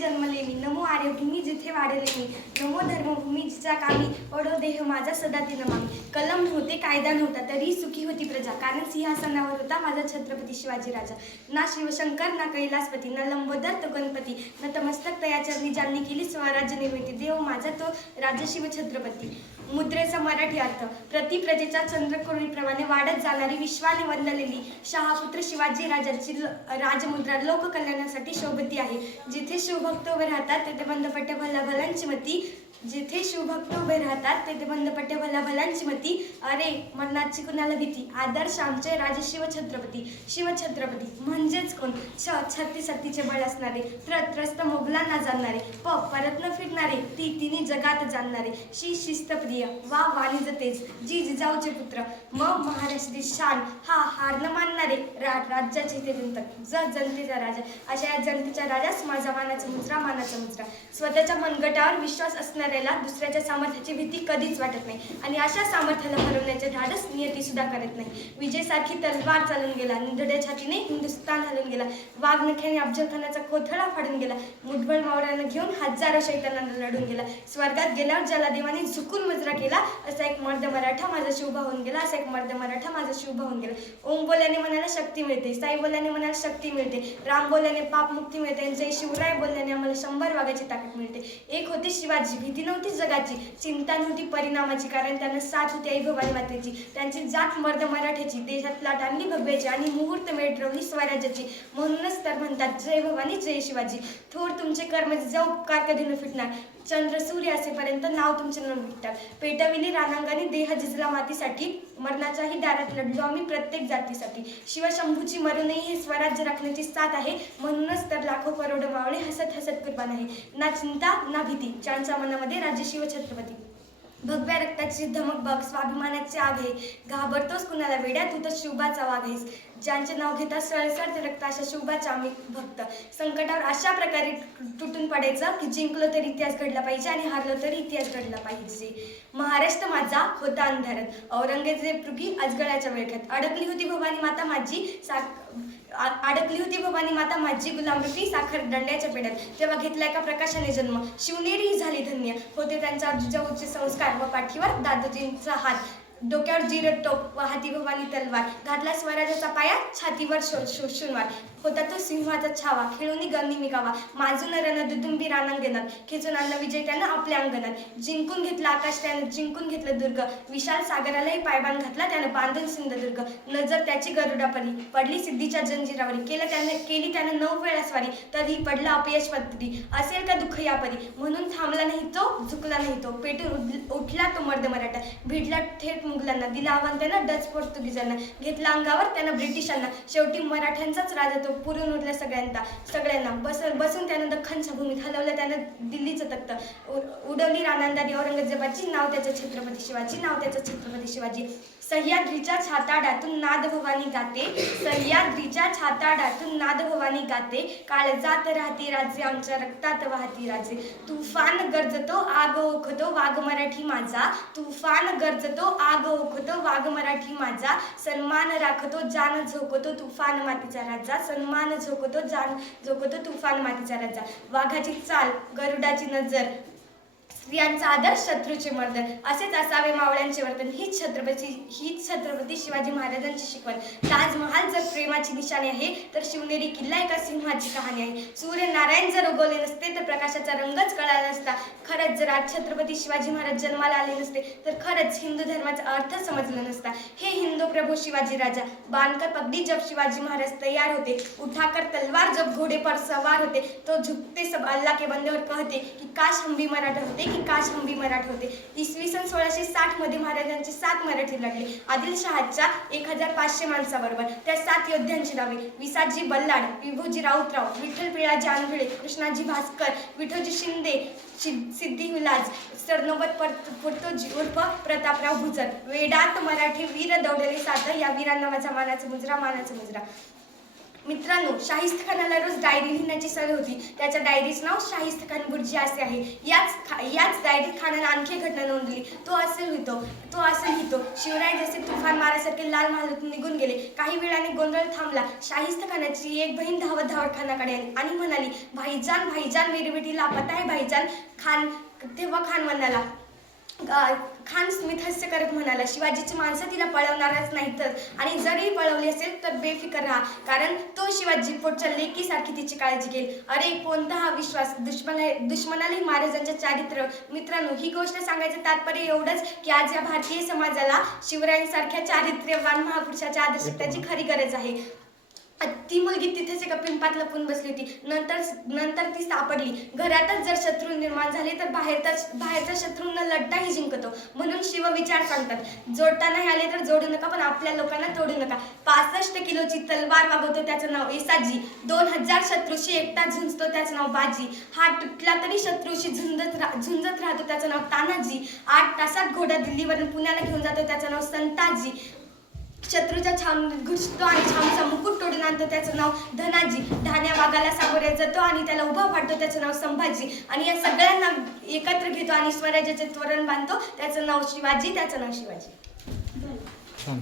जन्मले मी. नमो आर्यभूमी जिथे वाढले मी. नमो धर्मभूमी जिचा कामी. ओढो देह माझा सदा तिनमामी कलम नव्हते कायदा नव्हता तरी सुखी होती प्रजा. कारण सिंहासनावर होता माझा छत्रपती शिवाजी राजा. ना शिवशंकर ना कैलासपती ना लंबोदर तो गणपती. न तमस्तक तयाचरणी ज्यांनी केली स्वराज्य निर्मिती. देव माझा तो राजा शिव छत्रपती. मुद्रेचा मराठी अर्थ प्रति प्रजेच्या चंद्रकोरीप्रमाणे वाढत जाणारी विश्वाने वंदलेली शहापुत्र शिवाजी राजाची राजमुद्रा राजमुद्रा लोककल्याणासाठी शोभती आहे. जिथे शिवभक्त उभे राहतात. तेथे बंधपट्टे भल्ला भल्यांची मती. जिथे शिवभक्त उभे राहतात तेथे बंद पट्टे भला भलांची मती. अरे मरणाची कुणाला भीती? आदर्श आमचे राजे शिवछत्रपती. शिवछत्रपती म्हणजेच कोण? छ छत्ती सत्तीचे बळ असणारे त्र त्रस्त मोगलांना जाणणारे प परत न फिरणारे ती तिन्ही जगात जाणणारे. शी शिस्तप्रिय वा वाणिज तेज जी जिजाऊचे पुत्र. म महाराष्ट्राची शान हा हार न मानणारे रा राज्याचे ते जनतक ज जनतेचा राजा. अशा या जनतेच्या राजास माझा मानाचा मुद्रा मानाचा मुद्रा. स्वतःच्या मनगटावर विश्वास करणाऱ्याला दुसऱ्याच्या सामर्थ्याची भीती कधीच वाटत नाही. आणि अशा सामर्थ्याला हरवण्याचे धाडस नियती सुद्धा करत नाही. विजयसारखी तलवार चालून गेला. निधड्या छातीने हिंदुस्थान हलून गेला. वाघनख्याने अफजल खानाचा कोथळा फाडून गेला. मुठबळ मावळ्यांना घेऊन हजारो शैतानांना लढून गेला. स्वर्गात गेल्यावर ज्याला देवाने झुकून मजरा केला असा एक मर्द मराठा माझा शिवभा होऊन गेला. असा एक मर्द मराठा माझा शिवभा होऊन गेला. ओम बोल्याने मनाला शक्ती मिळते. साई बोल्याने मनाला शक्ती मिळते. राम बोल्याने पाप मुक्ती मिळते. आणि जय शिवराय बोलल्याने आम्हाला शंभर वागाची ताकद मिळते. एक होती शिवाजी. भीती नव्हती जगाची चिंता नव्हती परिणामाची कारण त्यांना साथ होती आई भवानी मातेची. त्यांची जात मर्द मराठ्याची देशात लाट आणली भव्याची आणि मुहूर्त मेळवली स्वराज्याची. म्हणूनच तर म्हणतात जय भवानी जय शिवाजी. थोर तुमचे कर्म जाऊ उपकार कधी न फिटणार. चंद्र सूर्य असेपर्यंत नाव तुमचे न भेटतात पेटविली रानांगाने देह जिजला मातीसाठी मरणाच्याही दारात लढलो आम्ही प्रत्येक जातीसाठी. शिवशंभूची मरूनही हे स्वराज्य राखण्याची साथ आहे म्हणूनच तर लाखो करोड मावळे हसत हसत कुर्बान आहे. ना चिंता ना भीती. ज्यांच्या मनामध्ये राजे शिव छत्रपती भगव्या रक्ताची धमक बघ स्वाभिमानाचे आभे घाबरतोस कुणाला? वेड्या तू तर शिवबाचा वाघ आहेस. ज्यांचे नाव घेता सळसळते रक्त अशा शिवबाचे आम्ही भक्त. संकटावर अशा प्रकारे तुटून पडायचं की जिंकलो तर इतिहास घडला पाहिजे आणि हारलो तरी इतिहास घडला पाहिजे. महाराष्ट्र माझा होता अंधारात. औरंगजेबरुगी अजगळाच्या वेळख्यात. अडकली होती भवानी माता माझी साक अडकली होती भवानी माता माझी गुलामरूपी साखर दंड्याच्या पेड्यात तेव्हा घेतला एका प्रकाशाने जन्म. शिवनेरी झाली धन्य. होते त्यांच्या जिजाऊचे संस्कार व पाठीवर दादोजींचा हात. डोक्यावर जिरट टोप व हाती भवानी तलवार घातला स्वराजाचा पाया छातीवर शो शोषूनवार होता तो सिंहाचा छावा खेळूनी गंगी मिकावा माजून रण दुदुंबी रानांगणात खेचून आणला विजय त्यानं आपल्या अंगणात. जिंकून घेतला आकाश त्यानं जिंकून घेतलं दुर्ग. विशाल सागरालाही पायबान घातला त्यानं बांधून सिंधुदुर्ग नजर त्याची गरुडा पडली सिद्धीच्या जंजिरावरी. केलं त्यानं केली त्यानं नऊ वेळा स्वारी. तरीही पडला अपयश पत्री असेल का दुःख या परी म्हणून थांबला नाही तो झुकला नाही तो. पेटून उठला तो मर्द मराठा. भिडला थेट मुघलांना दिला आव्हान त्यानं डच पोर्तुगीजांना घेतला अंगावर त्यानं ब्रिटिशांना. शेवटी मराठ्यांचाच राजा तो पुरून उरला सगळ्यांना सगळ्यांना. बस बसून त्यानं दख्खनच्या भूमीत हलवलं त्यानं दिल्लीचं तख्त. उडवली रानांदारी औरंगजेबाची नाव त्याचं छत्रपती शिवाजी नाव त्याचं छत्रपती शिवाजी. सह्याद्रीच्या छाताडातून नादभवानी गाते सह्याद्रीच्या छाताडातून नादभवानी गाते. काळजात राहते राजे आमच्या रक्तात वाहती राजे तुफान गरजतो आग ओखतो वाघ मराठी माझा. तुफान गरजतो आग ओखतो वाघ मराठी माझा. सन्मान राखतो जान झोकतो तुफान मातीचा राजा सन्मान झोकतो जान झोकतो तुफान मातीचा राजा वाघाची चाल गरुडाची नजर. स्त्रियांचा आदर शत्रूचे मर्दन असेच असावे मावळ्यांचे वर्तन हीच छत्रपती हीच छत्रपती शिवाजी महाराजांची शिकवण. ताजमहाल जर प्रेमाची निशाणी आहे तर शिवनेरी किल्ला एका सिंहाची कहाणी आहे. सूर्यनारायण जर उगवले नसते तर प्रकाशाचा रंगच कळाला नसता. खरंच जर आज छत्रपती शिवाजी महाराज जन्माला आले नसते तर खरंच हिंदू धर्माचा अर्थ समजला नसता. हे हिंदू प्रभू शिवाजी राजा. बांधकर पगडी जब शिवाजी महाराज तयार होते. उठाकर तलवार जप घोड़े पर सवार होते. तो झुकते सब अल्लाह के बंदेवर कहते की काश हम भी मराठा होते की काश हम भी होते. इसवी सन सोळाशे साठमध्ये महाराजांचे सात मराठी लढले. आदिलशहाच्या एक हजार पाचशे माणसाबरोबर त्या सात योद्ध्यांची नावे. विसाजी बल्लाड विभूजी राऊतराव विठ्ठल पिळाजी आंधळे कृष्णाजी भास्कर विठोजी शिंदे सिद्धी विलाज सरनोबत पुर्तोजी उर्फ प्रतापराव भुजर वेडात मराठी वीर दौडले सात या वीरांना माझा मानाचा मुजरा मानाचा मुजरा. मित्रांनो शाहिस्त खानाला रोज डायरी लिहिण्याची सवय होती. त्याच्या डायरीचं नाव शाहिस्त खान बुर्जी असे आहे. याच खा याच डायरीत खानानं आणखी एक घटना नोंदली. तो असे लिहितो तो असं लिहितो शिवराय जसे तुफान मारासारखे लाल महालातून निघून गेले. काही वेळाने गोंधळ थांबला. शाहिस्त खानाची एक बहीण धावत धावत खानाकडे आली आणि म्हणाली भाईजान भाईजान मेरी बेटी लापता आहे भाईजान खान तेव्हा खान म्हणाला खान स्मिथ हास्य करत म्हणाला शिवाजीची माणसं तिला पळवणारच नाही तर. आणि जरी पळवली असेल तर बेफिकर राहा कारण तो शिवाजी पोटच्या लेकीसारखी तिची काळजी घेईल. अरे कोणता हा विश्वास? दुश्मना दुश्मनालाही महाराजांच्या चारित्र्य मित्रांनो ही गोष्ट सांगायचं तात्पर्य एवढंच की आज या भारतीय समाजाला शिवरायांसारख्या चारित्र्यवान महापुरुषाच्या आदर्शताची खरी गरज आहे. ती मुलगी तिथेच एका पिंपात लपून बसली होती. नंतर नंतर ती सापडली. घरातच जर शत्रू निर्माण झाले तर बाहेरचाच बाहेरचा शत्रूंना लढताही जिंकतो. म्हणून शिव विचार सांगतात. जोडता नाही आले तर जोडू नका पण आपल्या लोकांना तोडू नका. पासष्ट किलोची तलवार वागवतो त्याचं नाव एसाजी दोन हजार शत्रूशी एकटा झुंजतो त्याचं नाव बाजी. हा तुटला तरी शत्रूशी झुंजत रा झुंजत राहतो त्याचं नाव तानाजी. आठ तासात घोडा दिल्लीवरून पुण्याला घेऊन जातो त्याचं नाव संताजी. शत्रूच्या छाम घुसतो आणि छामचा मुकुट तोडून आणतो. त्याचं नाव धनाजी. धान्या वाघाला सामोरे जातो आणि त्याला उभा पाडतो. त्याचं नाव संभाजी. आणि या सगळ्यांना एकत्र घेतो आणि स्वराज्याचे त्वरण बांधतो. त्याचं नाव शिवाजी त्याचं नाव शिवाजी. छान.